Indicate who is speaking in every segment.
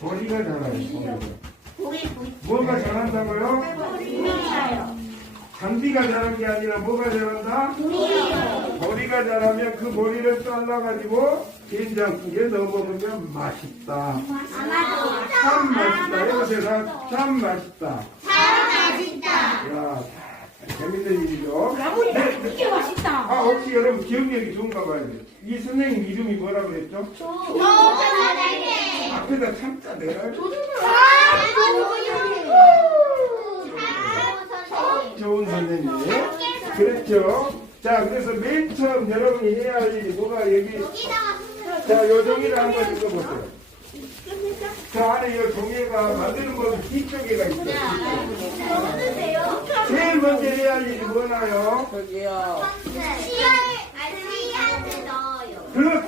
Speaker 1: 머리가 잘하요 뭐가 잘한다고요?
Speaker 2: 머리가요.
Speaker 1: 장비가 비벼요. 잘한 게 아니라 뭐가 잘한다?
Speaker 2: 비벼요.
Speaker 1: 머리가 잘하면 그 머리를 잘라가지고 된장국에 넣어먹으면 맛있다.
Speaker 2: 참 아,
Speaker 1: 아, 맛있다. 여보세요. 아, 아, 참 맛있다.
Speaker 2: 참 맛있다.
Speaker 1: 야, 재밌는 일이죠.
Speaker 3: 라무니까 네. 이게 맛있다.
Speaker 1: 아, 혹시 여러분 기억력이 좋은가 봐요. 이 선생님 이름이 뭐라고 그랬죠? 조, 조, 조, 조, 앞에다 삼자 내가
Speaker 2: 좋은
Speaker 1: 선생님 그렇죠자 그래서 맨 처음 여러분이 해야 할 일이 뭐가 여기
Speaker 2: 흔들,
Speaker 1: 자 요정이라 한번 해완시나요? 읽어보세요 그러세요? 자, 아래 이 종이가 만드는 거 뒤쪽에가 있어요. 제일 그래. 먼저 해야 할 일이 뭐나요?
Speaker 3: 저기요.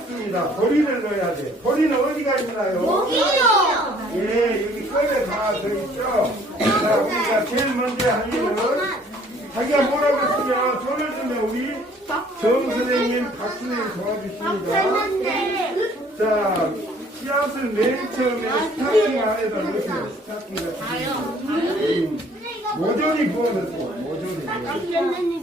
Speaker 1: 어니다 거리를 넣어야 돼요. 리는 어디가 있나요?
Speaker 2: 여기요.
Speaker 1: 예, 여기 끝에 다돼 있죠. 자, 우리가 제일 먼저 할 일은 자기가 뭐라고 했으면 손을 드네 우리 정 선생님, 박 선생님
Speaker 2: 도와주십니다.
Speaker 1: 자, 씨앗을 맨 처음에 아, 스타킹 안에다 넣으세요. 스타킹
Speaker 3: 안에다
Speaker 1: 넣으요 모조리 구워 넣으세요.
Speaker 3: 모조리.